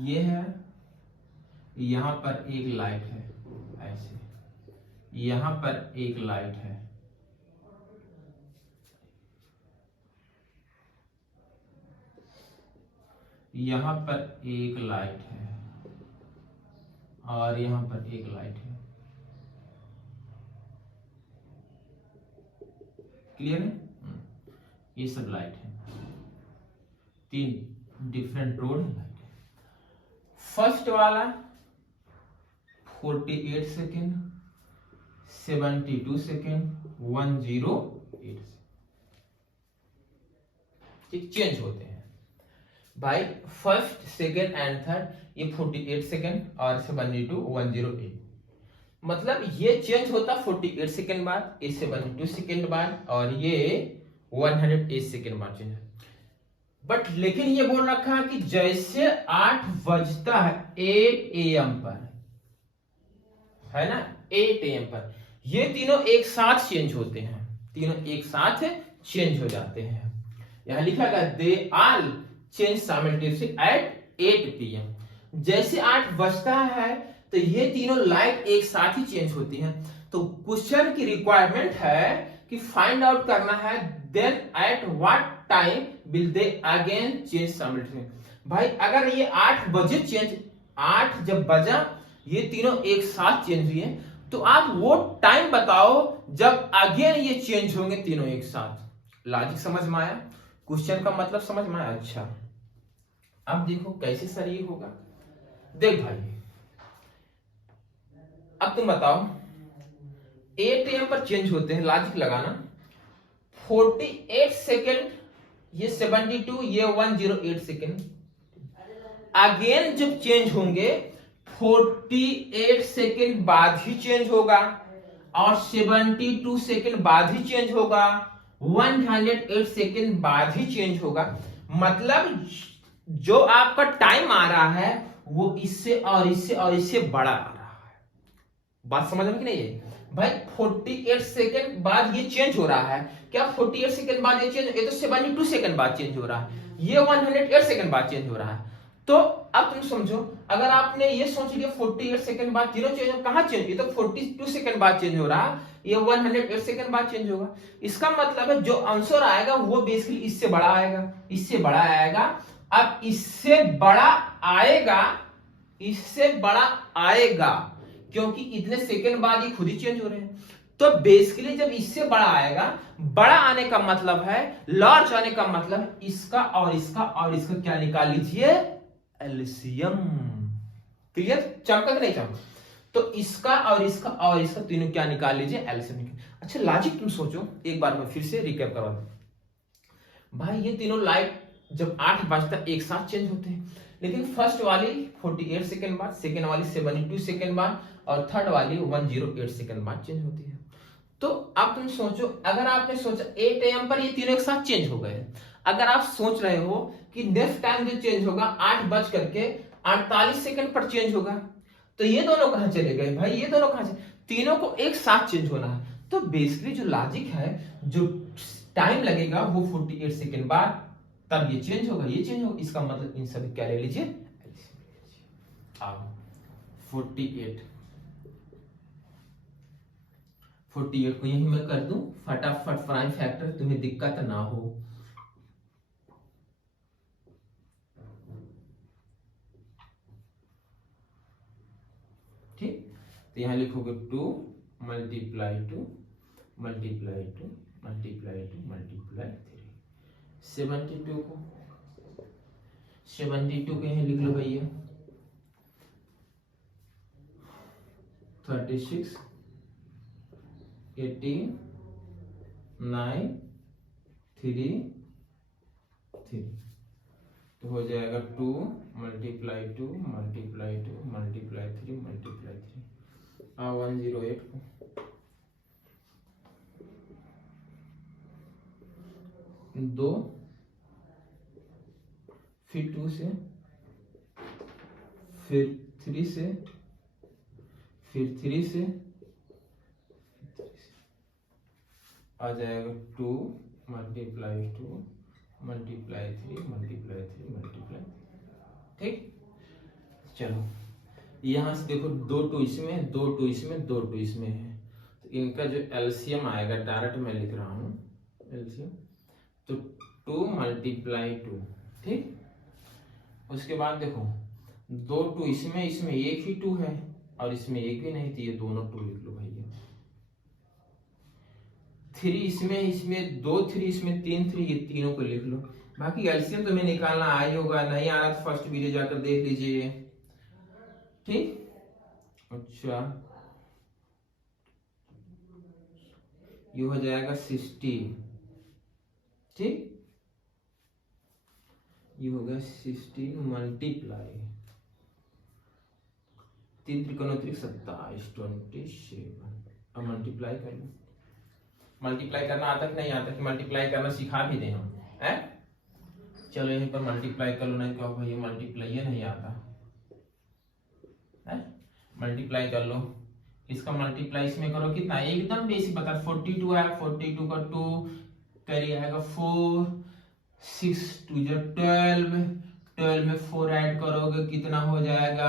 ये है, यहां पर एक लाइट है ऐसे, यहां पर एक लाइट है, यहां पर एक लाइट है और यहां पर एक लाइट है। क्लियर है? ये सब लाइट है, 3 डिफरेंट रोड लाइट है। फर्स्ट वाला 48 सेकेंड, 72 सेकेंड, 108 चेंज होते हैं भाई। फर्स्ट सेकेंड एंड थर्ड ये 48 सेकेंड और 72 108, मतलब ये चेंज होता 48 सेकेंड बाद, ये 72 सेकेंड बाद और ये 108 सेकेंड बाद चेंज। बट लेकिन ये बोल रखा है कि जैसे 8 बजता है 8 AM पर, है ना, 8 AM पर ये तीनों एक साथ चेंज होते हैं, तीनों एक साथ चेंज हो जाते हैं। यहां लिखा गया they all change simultaneously eight 8 PM। जैसे 8 बजता है तो ये तीनों लाइट एक साथ ही चेंज होती हैं। तो क्वेश्चन की रिक्वायरमेंट है कि फाइंड आउट करना है then at what time will they again change simultaneously. भाई अगर ये 8 बजे चेंज, 8 जब बजा ये तीनों एक साथ चेंज हुए, तो आप वो टाइम बताओ जब अगेन ये चेंज होंगे तीनों एक साथ। लॉजिक समझ में आया? क्वेश्चन का मतलब समझ में आया? अच्छा अब देखो कैसे सर ये होगा। देख भाई अब तुम बताओ 8 AM पर चेंज होते हैं, लॉजिक लगाना। 48 सेकेंड ये 72, ये 108 सेकेंड। अगेन जब चेंज होंगे 48 सेकेंड बाद ही चेंज होगा, और 72 सेकेंड बाद ही चेंज होगा, 108 सेकेंड बाद ही चेंज होगा। मतलब जो आपका टाइम आ रहा है वो इससे और इससे और इससे बड़ा आ रहा है। बात समझ में कि नहीं है भाई? 48 सेकेंड बाद ये चेंज हो रहा है। क्या 48 सेकेंड बाद ये चेंज? ये तो 72 सेकेंड बाद चेंज हो रहा है, ये 108 सेकेंड बाद चेंज हो रहा है। तो अब तुम समझो, अगर आपने ये सोच लिया 48 सेकेंड बाद तीनों चेंज हो, कहां चेंज? ये तो 42 सेकेंड बाद चेंज हो रहा है, ये 108 सेकेंड बाद चेंज होगा। इसका मतलब है जो आंसर आएगा वो बेसिकली इससे बड़ा आएगा, इससे बड़ा आएगा। अब इससे बड़ा आएगा, इससे बड़ा आएगा क्योंकि इतने सेकंड बाद ये खुद ही चेंज हो रहे हैं। तो बेसिकली जब इससे बड़ा आएगा, बड़ा आने का मतलब है, लार्ज आने का मतलब इसका और इसका और इसका क्या निकाल लीजिए? एलसीएम। क्लियर? चमका कि नहीं चमका? तो इसका और इसका और इसका तीनों क्या निकाल लीजिए? एलसीएम। अच्छा लॉजिक तुम सोचो, एक बार मैं फिर से रिकैप करवा दूं। भाई ये तीनों लाइट जब 8 बजता एक साथ चेंज होते हैं, लेकिन फर्स्ट वाली 48 सेकंड बाद, सेकंड वाली 72 सेकंड बाद, और थर्ड वाली 108 सेकंड बाद चेंज होती है। तो अब तुम सोचो, अगर आपने सोचा 8 AM पर ये तीनों एक साथ चेंज हो गए, अगर आप सोच रहे हो कि नेक्स्ट टाइम जो चेंज होगा 8 बज करके 48 सेकंड पर चेंज होगा, तो ये दोनों कहां चले गए भाई? ये दोनों कहां से? तीनों को एक साथ चेंज होना है। तो बेसिकली जो लॉजिक है, जो टाइम लगेगा वो 48 सेकंड बाद तब ये चेंज होगा, ये चेंज होगा। इसका मतलब इन सभी क्या ले लीजिए? अब 48 को यही मैं कर दूं फटाफट प्राइम फैक्टर, तुम्हें दिक्कत ना हो। ठीक, तो यहां लिखोगे 2 मल्टीप्लाई 2 मल्टीप्लाई 2 मल्टीप्लाई 2 मल्टीप्लाई 3। 72 को यहां लिख लो भैया 36 18 9 3 3, तो हो जाएगा 2 मल्टीप्लाई 2 मल्टीप्लाई 2 मल्टीप्लाई 3 मल्टीप्लाई 3, 108 को 2, फिर 2 से, फिर 3 से, फिर 3 से आ जाएगा 2 मल्टीप्लाई 2 मल्टीप्लाई 3 मल्टीप्लाई 3 मल्टीप्लाई। ठीक, चलो यहां से देखो 2 2 इसमें, 2 2 इसमें, 2 2 इसमें है, तो इनका जो एलसीएम आएगा, डायरेक्ट मैं लिख रहा हूं एलसीएम, तो 2 मल्टीप्लाई 2। ठीक, उसके बाद देखो 2 2 इसमें, इसमें एक ही 2 है और इसमें एक भी नहीं, तो ये दोनों 2 लिख लो भैया। 3 इसमें, इसमें 2 3 इसमें 3 3, ये तीनों को लिख लो। बाकी एलसीएम तुम्हें निकालना आ ही होगा, नहीं आ रहा तो फर्स्ट वीडियो जाकर देख लीजिए। ठीक, अच्छा ये हो जाएगा 16। ठीक, ये होगा 16 मल्टीप्लाई 3 त्रिकोण 27 27। अब मल्टीप्लाई कर लो। मल्टीप्लाई करना आता कि नहीं आता? कि मल्टीप्लाई करना सिखा भी दें हम, हैं? चलो यहीं पर मल्टीप्लाई कर लो, नहीं कहो भाई मल्टीप्लाई नहीं आता है। मल्टीप्लाई कर लो, इसका मल्टीप्लाई इसमें करो, कितना? एकदम बेसिक बता, 42 है, 42 का 2 कैरी आएगा 4, 6 2 12, 12 में 4 ऐड करोगे कितना हो जाएगा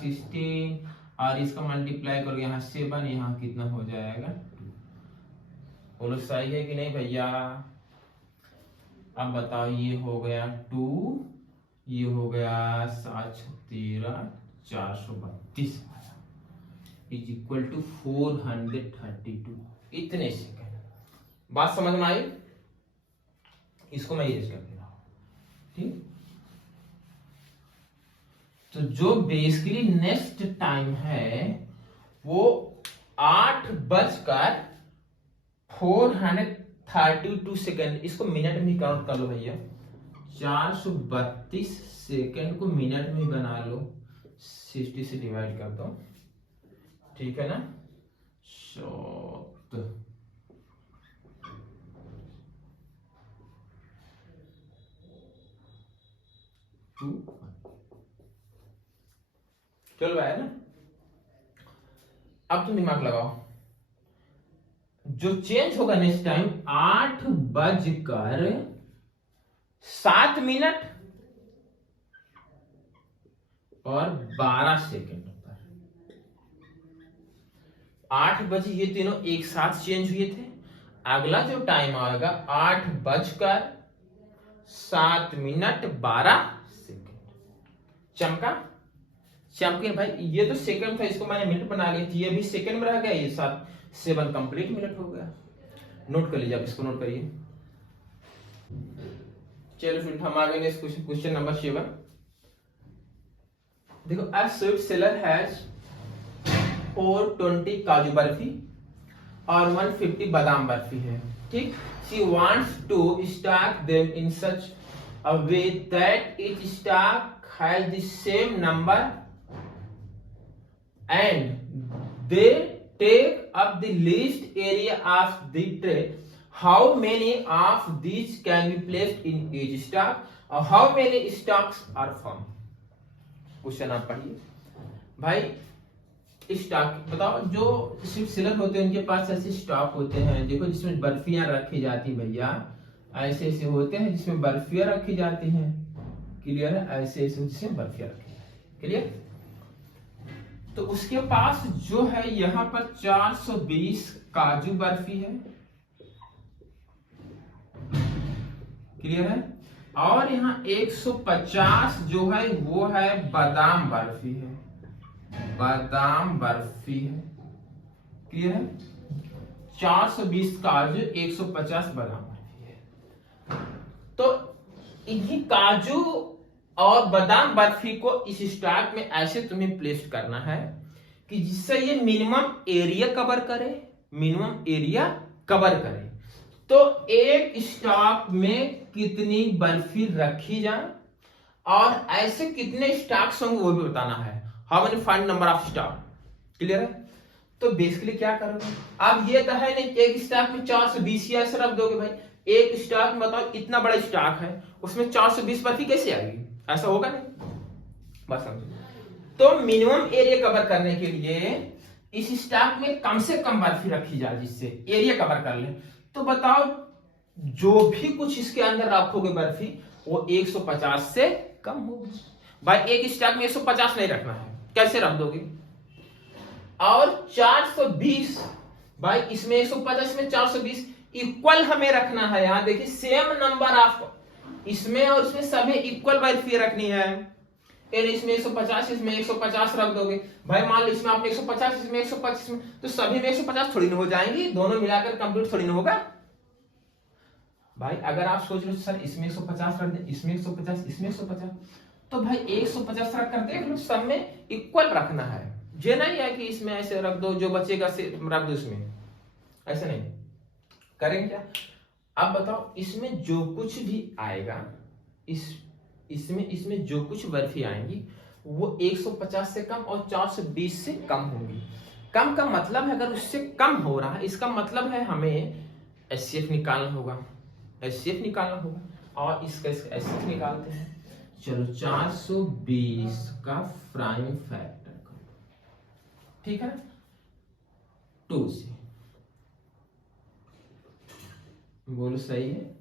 16, और इसका मल्टीप्लाई करोगे यहाँ 7, यहाँ कितना हो जाएगा 2। बोलो सही है कि नहीं भैया? अब बताओ, ये हो गया 2, ये हो गया 7 13 432 इज इक्वल टू 432। इतने सेकंड। बात समझ में आई? इसको मैं यूज कर दे रहा हूं, ठीक। तो जो बेसिकली नेक्स्ट टाइम है वो 8:432 सेकंड। इसको मिनट में काउंट कर लो भैया, 432 सेकंड को मिनट में बना लो, 60 से डिवाइड कर दो, ठीक है ना। चलो है ना। अब तुम दिमाग लगाओ, जो चेंज होगा नेक्स्ट टाइम 8:07 और 12 सेकेंड पर। 8 बजे ये तीनों एक साथ चेंज हुए थे। अगला जो टाइम आएगा 8:07 12 सेकेंड। चमका? चमके भाई। ये तो सेकंड था, इसको मैंने मिनट बना लिया, ये भी सेकंड में रह गया, ये 7 कंप्लीट मिनट हो गया। नोट कर लीजिए, आप इसको नोट करिए। चलो फिर हम आ गए क्वेश्चन नंबर 7। देखो, अ स्वीट सेलर हैज 420 काजू बर्फी और 150 बादाम बर्फी है, ठीक। She wants to stock them in such a way that each stock has the same number and they take up the least area of the tray. How many of these can be placed in each stock? Or how many stocks are formed? Question आप पढ़िए भाई। Stock बताओ, जो sweet seller होते हैं उनके पास ऐसे stock होते हैं, देखो, जिसमें बर्फियां रखी जाती भैया, ऐसे ऐसे होते हैं जिसमें बर्फियां रखी जाती हैं। क्लियर है? ऐसे ऐसे जिसमें बर्फियां रखी जाती है। क्लियर? तो उसके पास जो है यहां पर 420 काजू बर्फी है। क्लियर है? और यहाँ 150 जो है वो है बादाम बर्फी है। बादाम बर्फी है। क्लियर है? 420 काजू, 150 बादाम बर्फी है। तो इन्हीं काजू और बादाम बर्फी को इस स्टॉक में ऐसे तुम्हें प्लेस करना है कि जिससे ये मिनिमम एरिया कवर करे। मिनिमम एरिया कवर करे। तो एक स्टॉक में कितनी बर्फी रखी जाए और ऐसे कितने स्टॉक्स होंगे वो भी बताना है। How many find number of stock. Clear है? तो बेसिकली क्या करोगे, अब ये तो है नहीं एक स्टॉक में 420 ऐसे रख दोगे भाई। एक स्टॉक में बताओ, इतना बड़ा स्टॉक है, उसमें 420 बर्फी कैसे आएगी? ऐसा होगा नहीं। बस समझो। तो मिनिमम एरिया कवर करने के लिए इस स्टॉक में कम से कम बर्फी रखी जाए जिससे एरिया कवर कर ले। तो बताओ, जो भी कुछ इसके अंदर रखोगे बर्फी वो 150 से कम होगी। भाई एक स्टॉक में 150 नहीं रखना है, कैसे रख दोगे? और 420 भाई, इसमें 150 में 420 इक्वल हमें रखना है। यहां देखिए, सेम नंबर ऑफ, इसमें और इसमें सभी इक्वल बर्फी रखनी है। इसमें 150, इसमें 150 रख दोगे भाई। मान लो इसमें आपने 150, इसमें 125 में, तो सभी में 150 थोड़ी ना हो जाएंगी, दोनों मिलाकर कंप्लीट थोड़ी ना होगा भाई। अगर आप सोच लो सर इसमें 150 रख दें, इसमें 150, इसमें 150, तो भाई 150 रख कर देख लो, सब में इक्वल रखना है। ये नहीं है कि इसमें ऐसे रख दो, जो बचेगा से रख दो इसमें, ऐसे नहीं करेंगे क्या। अब बताओ, इसमें जो कुछ भी आएगा, इसमें जो कुछ बर्फी आएंगी वो 150 से कम और 420 से कम होंगी। कम का मतलब है अगर उससे कम हो रहा है, इसका मतलब है हमें एचसीएफ निकालना होगा। एचसीएफ निकालना होगा और इसका एचसीएफ निकालते हैं। चलो, 420 का प्राइम फैक्टर, ठीक है, 2 से। बोलो सही है।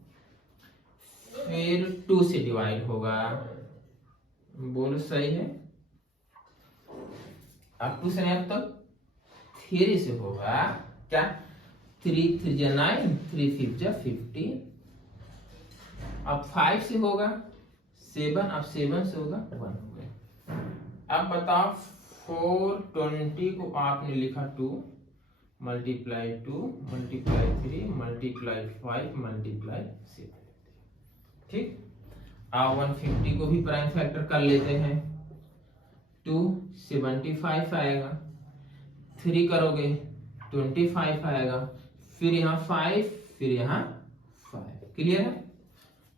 फिर 2 से डिवाइड होगा, बोलो सही है। अब टू से अब तक 3 से होगा क्या, 3 3 जा 9, 3 5 जा 15। अब 5 से होगा 7, अब 7 से होगा 1 हो गया। अब बताओ 420 को आपने लिखा 2 मल्टीप्लाई 2 मल्टीप्लाई 3 मल्टीप्लाई 5 मल्टीप्लाई 7, ठीक। अब 150 को भी प्राइम फैक्टर कर लेते हैं। 2 75 आएगा, 3 करोगे 25 आएगा, फिर यहाँ 5, फिर यहाँ 5। क्लियर है?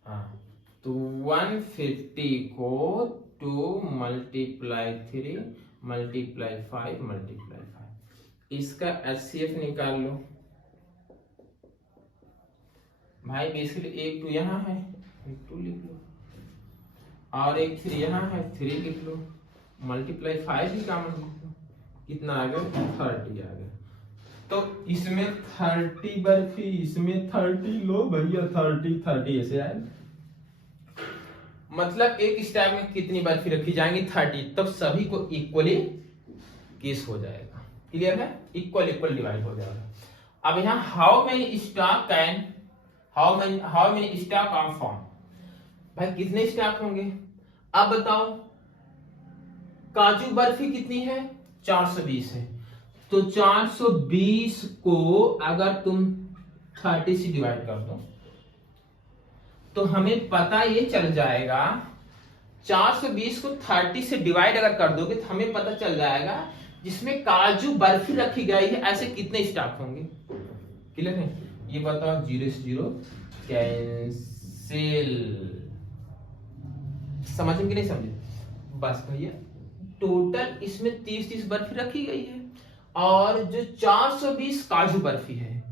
हाँ, तो 150 को 2 मल्टीप्लाई 3 मल्टीप्लाई 5 मल्टीप्लाई 5, इसका HCF निकाल लो भाई। बेसिकली एक 2 यहाँ है, एक 2 लिख लो, और एक 3 यहाँ है, 3 लिख लो, मल्टीप्लाई 5 ही कॉमन लिख लो। कितना आ गया? 30 आ गया। तो इसमें 30 बर्फी, इसमें 30 लो भैया, 30 ऐसे आएगा। मतलब एक स्टैक में कितनी बर्फी रखी जाएंगी? 30। तब सभी को इक्वली केस हो जाएगा। क्लियर है? इक्वल इक्वल डिवाइड हो जाएगा। अब यहाँ how many stock can, how many stock are form, भाई कितने स्टॉक होंगे? अब बताओ काजू बर्फी कितनी है? 420 है। तो 420 को अगर तुम 30 से डिवाइड कर दो तो हमें पता ये चल जाएगा, 420 को 30 से डिवाइड अगर कर दोगे तो हमें पता चल जाएगा जिसमें काजू बर्फी रखी गई है ऐसे कितने स्टॉक होंगे। क्लियर है? ये बताओ 0 से 0 कैंसिल। समझे कि नहीं समझे? बस भैया टोटल इसमें 30 बर्फी रखी गई है और जो 420 काजू बर्फी है,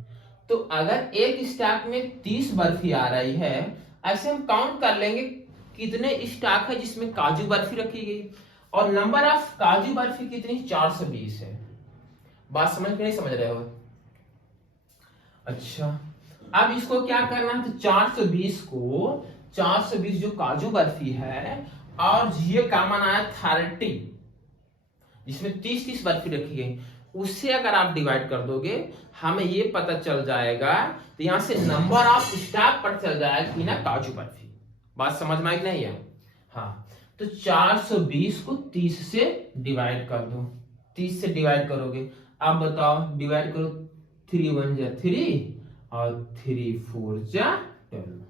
तो अगर एक स्टॉक में 30 बर्फी आ रही है, ऐसे हम काउंट कर लेंगे कितने स्टॉक है जिसमें काजू बर्फी रखी गई, और नंबर ऑफ काजू बर्फी कितनी? 420 है। बात समझ के नहीं समझ रहे हो? अच्छा, अब इसको क्या करना है? तो 420 को 420 जो काजू बर्फी है और ये कॉमन आया 30 जिसमें 30 बर्फी रखी गई, उससे अगर आप डिवाइड कर दोगे हमें ये पता चल जाएगा। तो यहां से नंबर ऑफ स्टॉक पर चल जाएगा कि ना काजू बर्फी। बात समझ में आई कि नहीं है? हाँ, तो 420 को 30 से डिवाइड कर दो। 30 से डिवाइड करोगे, अब बताओ डिवाइड करो, 3 1 जा 3 और 3 4 जा 12,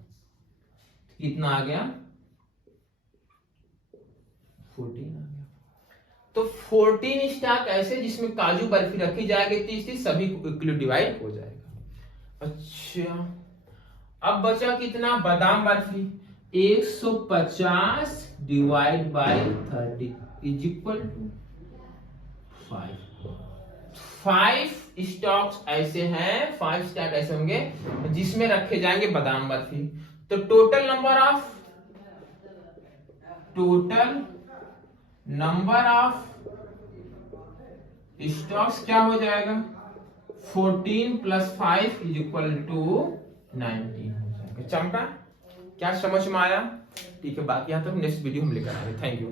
कितना आ गया? 14 आ गया। तो 14 स्टॉक ऐसे जिसमें काजू बर्फी रखी जाएगी 30, सभी को इक्वली डिवाइड हो जाएगा। अच्छा, अब बचा कितना? Badam barfi 150 divide by 30 is equal to 5। 5 stocks ऐसे हैं, 5 स्टॉक ऐसे होंगे जिसमें रखे जाएंगे बादाम बर्फी। तो टोटल नंबर ऑफ स्टॉक्स क्या हो जाएगा? 14 + 5 इज इक्वल टू 19 हो जाएगा। चमका? क्या समझ में आया? ठीक है, बाकी यहाँ तक नेक्स्ट वीडियो हम लेकर आएंगे। Thank you.